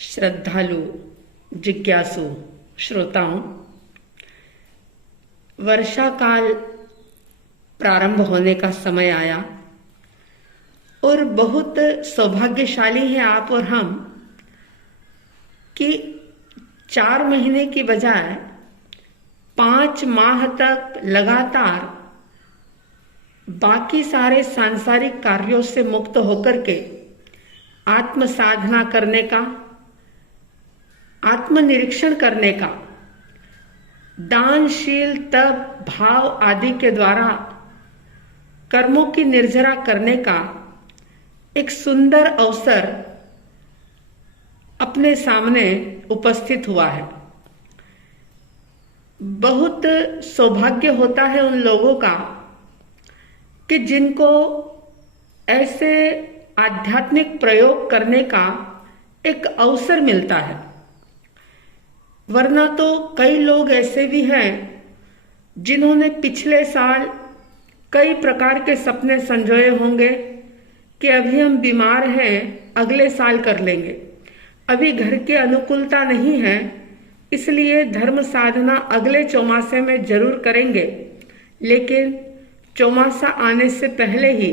श्रद्धालु, जिज्ञासु श्रोताओं, वर्षा काल प्रारंभ होने का समय आया और बहुत सौभाग्यशाली हैं आप और हम कि 4 महीने की बजाय 5 माह तक लगातार बाकी सारे सांसारिक कार्यों से मुक्त होकर के आत्म साधना करने का, आत्मनिरीक्षण करने का, दानशील तप भाव आदि के द्वारा कर्मों की निर्जरा करने का एक सुंदर अवसर अपने सामने उपस्थित हुआ है। बहुत सौभाग्य होता है उन लोगों का कि जिनको ऐसे आध्यात्मिक प्रयोग करने का एक अवसर मिलता है, वरना तो कई लोग ऐसे भी हैं जिन्होंने पिछले साल कई प्रकार के सपने संजोए होंगे कि अभी हम बीमार हैं, अगले साल कर लेंगे, अभी घर की अनुकूलता नहीं है, इसलिए धर्म साधना अगले चौमासे में जरूर करेंगे। लेकिन चौमासा आने से पहले ही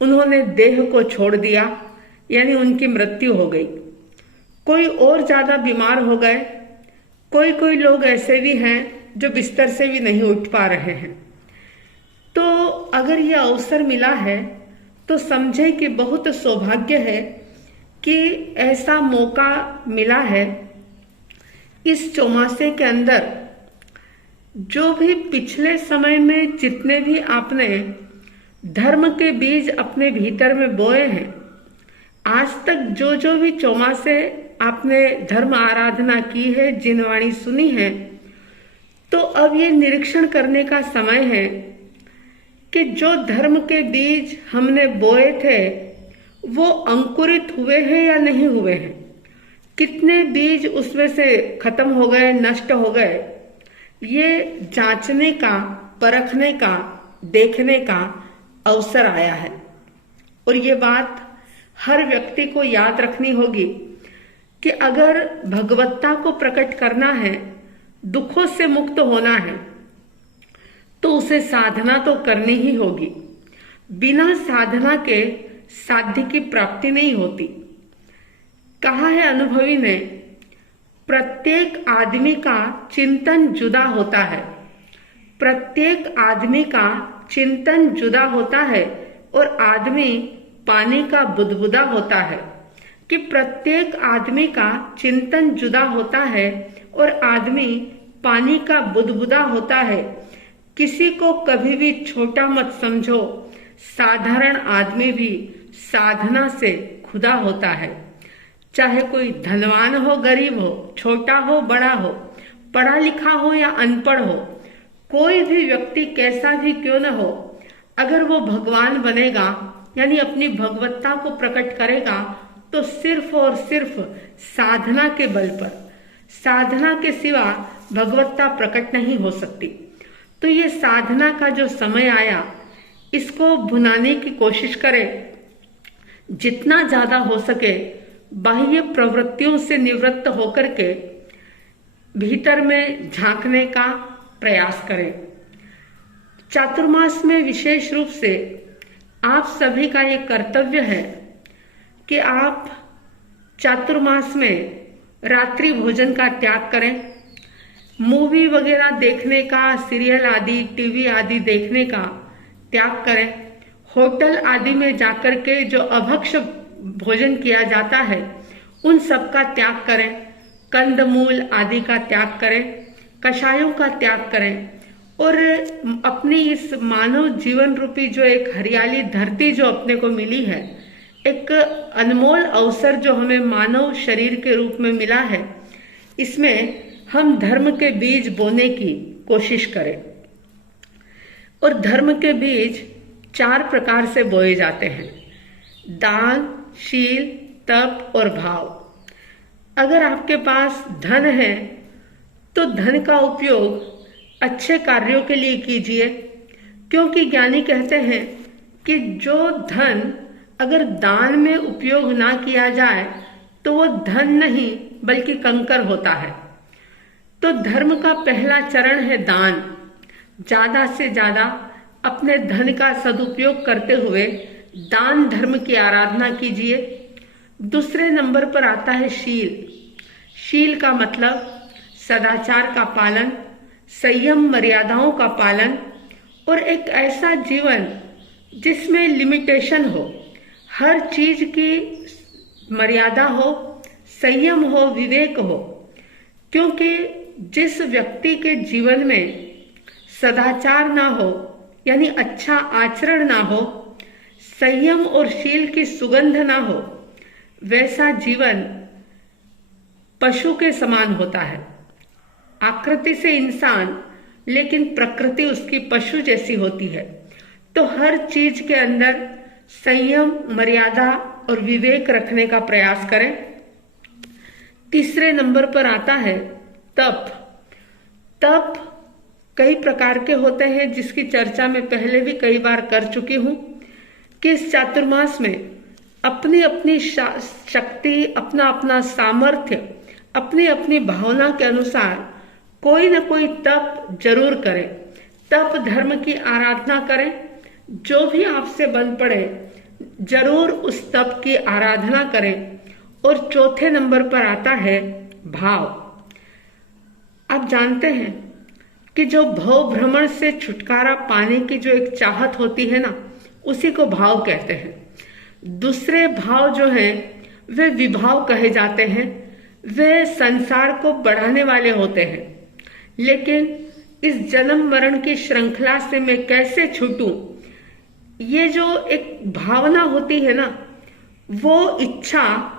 उन्होंने देह को छोड़ दिया, यानी उनकी मृत्यु हो गई। कोई और ज्यादा बीमार हो गए, कोई लोग ऐसे भी हैं जो बिस्तर से भी नहीं उठ पा रहे हैं। तो अगर यह अवसर मिला है तो समझे कि बहुत सौभाग्य है कि ऐसा मौका मिला है। इस चौमासे के अंदर जो भी पिछले समय में जितने भी आपने धर्म के बीज अपने भीतर में बोए हैं, आज तक जो भी चौमासे आपने धर्म आराधना की है, जिनवाणी सुनी है, तो अब ये निरीक्षण करने का समय है कि जो धर्म के बीज हमने बोए थे वो अंकुरित हुए हैं या नहीं हुए हैं, कितने बीज उसमें से खत्म हो गए, नष्ट हो गए, ये जांचने का, परखने का, देखने का अवसर आया है। और ये बात हर व्यक्ति को याद रखनी होगी कि अगर भगवत्ता को प्रकट करना है, दुखों से मुक्त होना है, तो उसे साधना तो करनी ही होगी। बिना साधना के साध्य की प्राप्ति नहीं होती। कहा है अनुभवी ने, प्रत्येक आदमी का चिंतन जुदा होता है, प्रत्येक आदमी का चिंतन जुदा होता है और आदमी पानी का बुदबुदा होता है। कि प्रत्येक आदमी का चिंतन जुदा होता है और आदमी पानी का बुदबुदा होता है। किसी को कभी भी छोटा मत समझो, साधारण आदमी भी साधना से खुदा होता है। चाहे कोई धनवान हो, गरीब हो, छोटा हो, बड़ा हो, पढ़ा लिखा हो या अनपढ़ हो, कोई भी व्यक्ति कैसा भी क्यों न हो, अगर वो भगवान बनेगा यानी अपनी भगवत्ता को प्रकट करेगा तो सिर्फ और सिर्फ साधना के बल पर, साधना के सिवा भगवत्ता प्रकट नहीं हो सकती। तो ये साधना का जो समय आया, इसको भुनाने की कोशिश करें। जितना ज्यादा हो सके बाह्य प्रवृत्तियों से निवृत्त होकर के भीतर में झांकने का प्रयास करें। चातुर्मास में विशेष रूप से आप सभी का ये कर्तव्य है कि आप चातुर्मास में रात्रि भोजन का त्याग करें। मूवी वगैरह देखने का, सीरियल आदि, टीवी आदि देखने का त्याग करें। होटल आदि में जाकर के जो अभक्ष भोजन किया जाता है उन सब का त्याग करें। कंदमूल आदि का त्याग करें, कषायों का त्याग करें और अपनी इस मानव जीवन रूपी जो एक हरियाली धरती जो अपने को मिली है, एक अनमोल अवसर जो हमें मानव शरीर के रूप में मिला है, इसमें हम धर्म के बीज बोने की कोशिश करें। और धर्म के बीज 4 प्रकार से बोए जाते हैं: दान, शील, तप और भाव। अगर आपके पास धन है तो धन का उपयोग अच्छे कार्यों के लिए कीजिए, क्योंकि ज्ञानी कहते हैं कि जो धन अगर दान में उपयोग ना किया जाए तो वो धन नहीं बल्कि कंकर होता है। तो धर्म का पहला चरण है दान। ज्यादा से ज्यादा अपने धन का सदुपयोग करते हुए दान धर्म की आराधना कीजिए। दूसरे नंबर पर आता है शील। शील का मतलब सदाचार का पालन, संयम मर्यादाओं का पालन और एक ऐसा जीवन जिसमें लिमिटेशन हो, हर चीज की मर्यादा हो, संयम हो, विवेक हो। क्योंकि जिस व्यक्ति के जीवन में सदाचार ना हो, यानी अच्छा आचरण ना हो, संयम और शील की सुगंध ना हो, वैसा जीवन पशु के समान होता है। आकृति से इंसान, लेकिन प्रकृति उसकी पशु जैसी होती है। तो हर चीज के अंदर संयम, मर्यादा और विवेक रखने का प्रयास करें। तीसरे नंबर पर आता है तप। तप कई प्रकार के होते हैं, जिसकी चर्चा मैं पहले भी कई बार कर चुकी हूं कि इस चातुर्मास में अपनी अपनी शक्ति, अपना अपना सामर्थ्य, अपनी अपनी भावना के अनुसार कोई न कोई तप जरूर करें। तप धर्म की आराधना करें। जो भी आपसे बन पड़े जरूर उस तप की आराधना करें। और चौथे नंबर पर आता है भाव। आप जानते हैं कि जो भव भ्रमण से छुटकारा पाने की जो एक चाहत होती है ना, उसी को भाव कहते हैं। दूसरे भाव जो हैं वे विभाव कहे जाते हैं। वे संसार को बढ़ाने वाले होते हैं। लेकिन इस जन्म मरण की श्रृंखला से मैं कैसे छूटूं, ये जो एक भावना होती है ना, वो इच्छा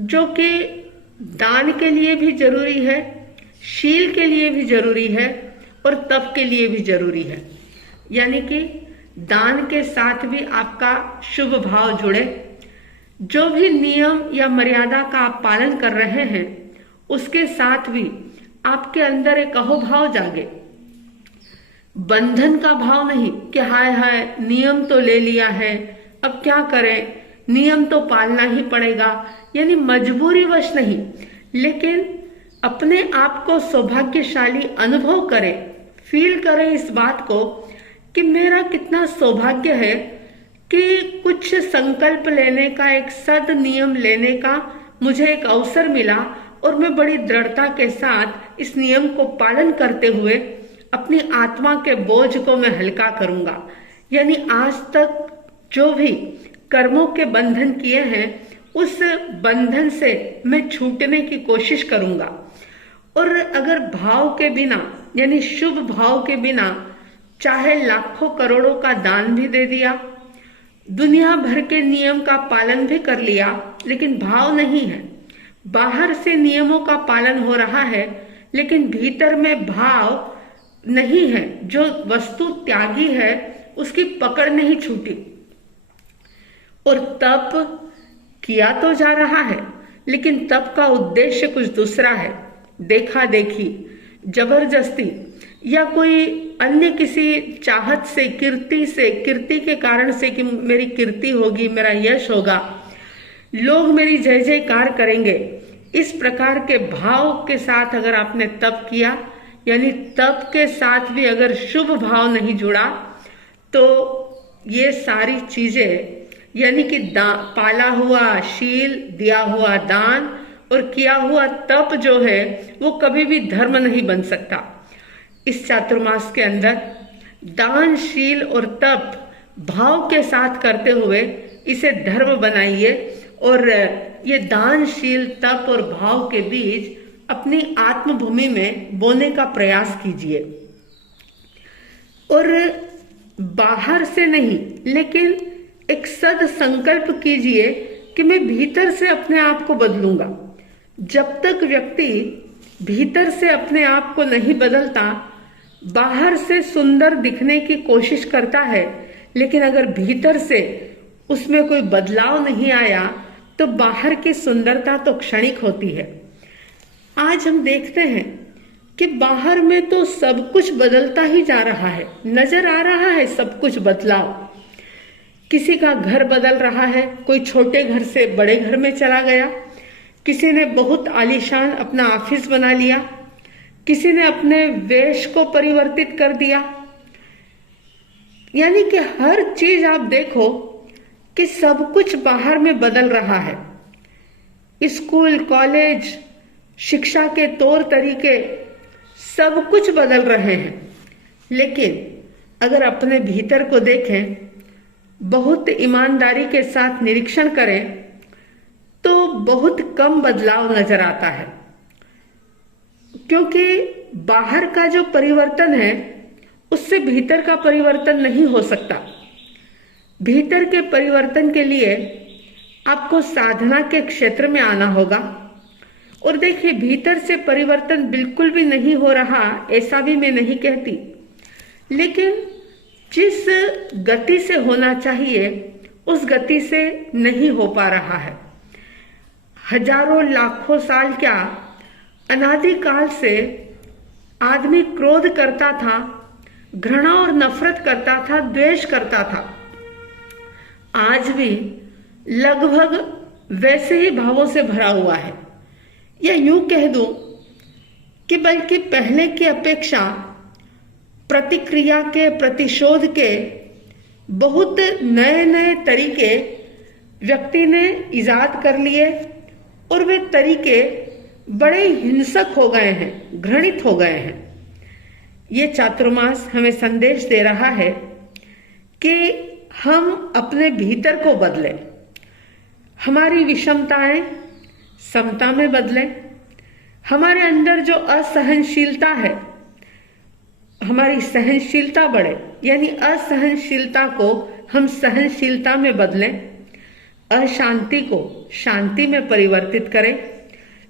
जो कि दान के लिए भी जरूरी है, शील के लिए भी जरूरी है और तप के लिए भी जरूरी है। यानी कि दान के साथ भी आपका शुभ भाव जुड़े। जो भी नियम या मर्यादा का आप पालन कर रहे हैं, उसके साथ भी आपके अंदर एक अहोभाव जागे। बंधन का भाव नहीं कि हाय हाय नियम तो ले लिया है, अब क्या करें, नियम तो पालना ही पड़ेगा, यानी मजबूरीवश नहीं, लेकिन अपने आप को सौभाग्यशाली अनुभव करें, फील करें इस बात को कि मेरा कितना सौभाग्य है कि कुछ संकल्प लेने का, एक सद नियम लेने का मुझे एक अवसर मिला और मैं बड़ी दृढ़ता के साथ इस नियम को पालन करते हुए अपनी आत्मा के बोझ को मैं हल्का करूंगा। यानी आज तक जो भी कर्मों के बंधन किए हैं, उस बंधन से मैं छूटने की कोशिश करूंगा। और अगर भाव के बिना, यानी शुभ भाव के बिना, चाहे लाखों करोड़ों का दान भी दे दिया, दुनिया भर के नियम का पालन भी कर लिया, लेकिन भाव नहीं है, बाहर से नियमों का पालन हो रहा है लेकिन भीतर में भाव नहीं है, जो वस्तु त्यागी है उसकी पकड़ नहीं छूटी। और तप किया तो जा रहा है, लेकिन तप का उद्देश्य कुछ दूसरा है। देखा देखी, जबरदस्ती या कोई अन्य किसी चाहत से, कीर्ति के कारण से कि मेरी कीर्ति होगी, मेरा यश होगा, लोग मेरी जय जयकार करेंगे, इस प्रकार के भाव के साथ अगर आपने तप किया, यानी तप के साथ भी अगर शुभ भाव नहीं जुड़ा, तो ये सारी चीजें, यानी कि पाला हुआ शील, दिया हुआ दान और किया हुआ तप जो है, वो कभी भी धर्म नहीं बन सकता। इस चातुर्मास के अंदर दान, शील और तप भाव के साथ करते हुए इसे धर्म बनाइए और ये दान, शील, तप और भाव के बीज अपनी आत्मभूमि में बोने का प्रयास कीजिए। और बाहर से नहीं, लेकिन एक सद संकल्प कीजिए कि मैं भीतर से अपने आप को बदलूंगा। जब तक व्यक्ति भीतर से अपने आप को नहीं बदलता, बाहर से सुंदर दिखने की कोशिश करता है, लेकिन अगर भीतर से उसमें कोई बदलाव नहीं आया तो बाहर की सुंदरता तो क्षणिक होती है। आज हम देखते हैं कि बाहर में तो सब कुछ बदलता ही जा रहा है, नजर आ रहा है सब कुछ बदलाव। किसी का घर बदल रहा है, कोई छोटे घर से बड़े घर में चला गया, किसी ने बहुत आलीशान अपना ऑफिस बना लिया, किसी ने अपने वेश को परिवर्तित कर दिया। यानी कि हर चीज आप देखो कि सब कुछ बाहर में बदल रहा है। स्कूल, कॉलेज, शिक्षा के तौर तरीके सब कुछ बदल रहे हैं। लेकिन अगर अपने भीतर को देखें, बहुत ईमानदारी के साथ निरीक्षण करें, तो बहुत कम बदलाव नजर आता है। क्योंकि बाहर का जो परिवर्तन है उससे भीतर का परिवर्तन नहीं हो सकता। भीतर के परिवर्तन के लिए आपको साधना के क्षेत्र में आना होगा। और देखिए, भीतर से परिवर्तन बिल्कुल भी नहीं हो रहा ऐसा भी मैं नहीं कहती, लेकिन जिस गति से होना चाहिए उस गति से नहीं हो पा रहा है। हजारों लाखों साल क्या, अनादिकाल से आदमी क्रोध करता था, घृणा और नफरत करता था, द्वेष करता था। आज भी लगभग वैसे ही भावों से भरा हुआ है। या यूं कह दूं कि बल्कि पहले की अपेक्षा प्रतिक्रिया के, प्रतिशोध के बहुत नए नए तरीके व्यक्ति ने इजाद कर लिए और वे तरीके बड़े हिंसक हो गए हैं, घृणित हो गए हैं। ये चातुर्मास हमें संदेश दे रहा है कि हम अपने भीतर को बदलें, हमारी विषमताएं समता में बदलें, हमारे अंदर जो असहनशीलता है हमारी सहनशीलता बढ़े, यानी असहनशीलता को हम सहनशीलता में बदलें, अशांति को शांति में परिवर्तित करें।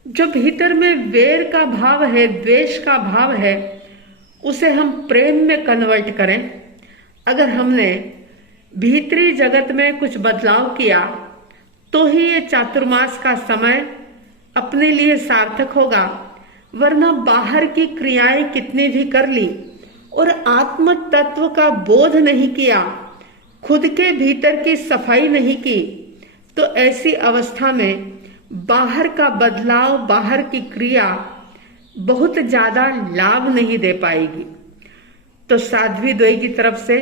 जो भीतर में वैर का भाव है, द्वेष का भाव है, उसे हम प्रेम में कन्वर्ट करें। अगर हमने भीतरी जगत में कुछ बदलाव किया तो ही ये चातुर्मास का समय अपने लिए सार्थक होगा, वरना बाहर की क्रियाएं कितनी भी कर ली और आत्म तत्व का बोध नहीं किया, खुद के भीतर की सफाई नहीं की, तो ऐसी अवस्था में बाहर का बदलाव, बाहर की क्रिया बहुत ज्यादा लाभ नहीं दे पाएगी। तो साध्वी द्वय की तरफ से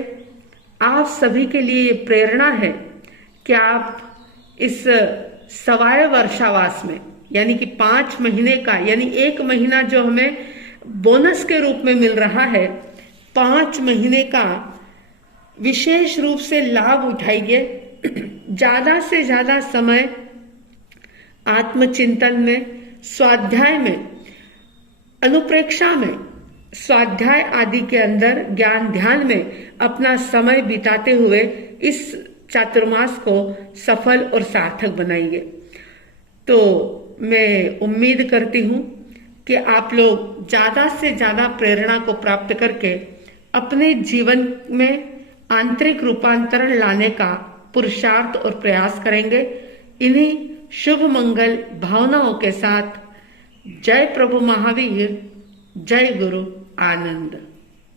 आप सभी के लिए ये प्रेरणा है कि आप इस सवाय वर्षावास में, यानी कि 5 महीने का, यानी 1 महीना जो हमें बोनस के रूप में मिल रहा है, 5 महीने का विशेष रूप से लाभ उठाइए। ज्यादा से ज्यादा समय आत्मचिंतन में, स्वाध्याय में, अनुप्रेक्षा में, स्वाध्याय आदि के अंदर ज्ञान ध्यान में अपना समय बिताते हुए इस चातुर्मास को सफल और सार्थक बनाइए। तो मैं उम्मीद करती हूँ कि आप लोग ज्यादा से ज्यादा प्रेरणा को प्राप्त करके अपने जीवन में आंतरिक रूपांतरण लाने का पुरुषार्थ और प्रयास करेंगे। इन्हीं शुभ मंगल भावनाओं के साथ जय प्रभु महावीर, जय गुरु आनंद।